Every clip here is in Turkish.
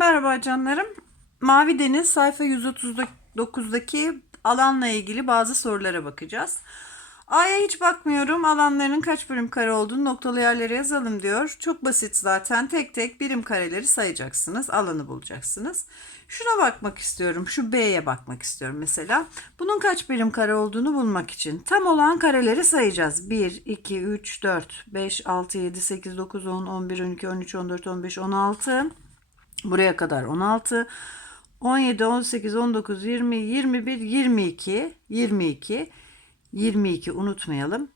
Merhaba canlarım. Mavi Deniz sayfa 139'daki alanla ilgili bazı sorulara bakacağız. A'ya hiç bakmıyorum. Alanlarının kaç birim kare olduğunu noktalı yerlere yazalım diyor. Çok basit zaten. Tek tek birim kareleri sayacaksınız. Alanı bulacaksınız. Şuna bakmak istiyorum. Şu B'ye bakmak istiyorum mesela. Bunun kaç birim kare olduğunu bulmak için. Tam olan kareleri sayacağız. 1, 2, 3, 4, 5, 6, 7, 8, 9, 10, 11, 12, 13, 14, 15, 16. Buraya kadar 16, 17, 18, 19, 20, 21, 22, 22, 22 unutmayalım.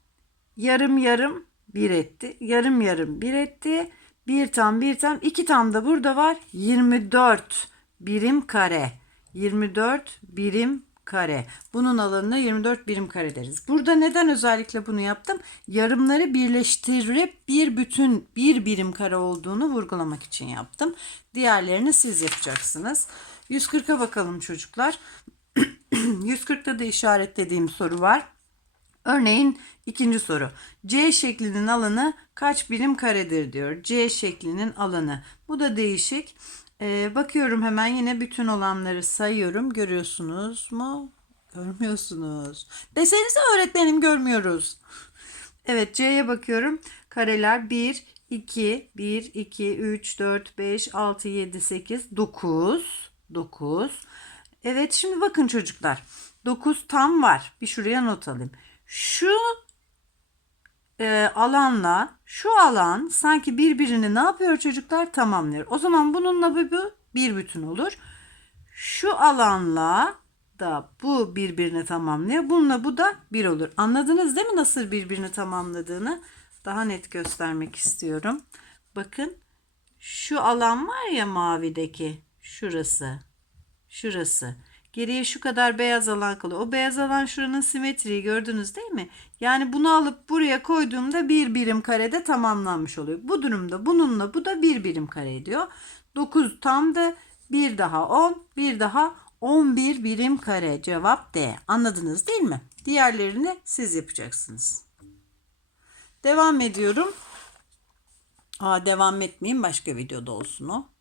Yarım yarım bir etti. Yarım yarım bir etti. Bir tam bir tam iki tam da burada var. 24 birim kare. 24 birim kare. Bunun alanına 24 birim kare deriz. Burada neden özellikle bunu yaptım? Yarımları birleştirip bir bütün bir birim kare olduğunu vurgulamak için yaptım. Diğerlerini siz yapacaksınız. 140'a bakalım çocuklar. 140'ta da işaretlediğim soru var. Örneğin ikinci soru. C şeklinin alanı kaç birim karedir diyor. C şeklinin alanı. Bu da değişik. Ee, bakıyorum hemen yine bütün olanları sayıyorum. Görüyorsunuz mu? Görmüyorsunuz. Desenize öğretmenim görmüyoruz. Evet C'ye bakıyorum. Kareler 1, 2, 1, 2, 3, 4, 5, 6, 7, 8, 9. 9. Evet şimdi bakın çocuklar. 9 tam var. Bir şuraya not alayım. Şu e, alanla şu alan sanki birbirini ne yapıyor çocuklar? Tamamlıyor. O zaman bununla bu, bu bir bütün olur. Şu alanla da bu birbirini tamamlıyor. Bununla bu da bir olur. Anladınız değil mi nasıl birbirini tamamladığını? Daha net göstermek istiyorum. Bakın şu alan var ya mavideki şurası. Şurası. Geriye şu kadar beyaz alan kalıyor. O beyaz alan şuranın simetriyi gördünüz değil mi? Yani bunu alıp buraya koyduğumda bir birim karede tamamlanmış oluyor. Bu durumda bununla bu da bir birim kare ediyor. 9 tam da bir daha 10, bir daha 11 birim kare. Cevap D. Anladınız değil mi? Diğerlerini siz yapacaksınız. Devam ediyorum. Aa, devam etmeyeyim başka videoda olsun o.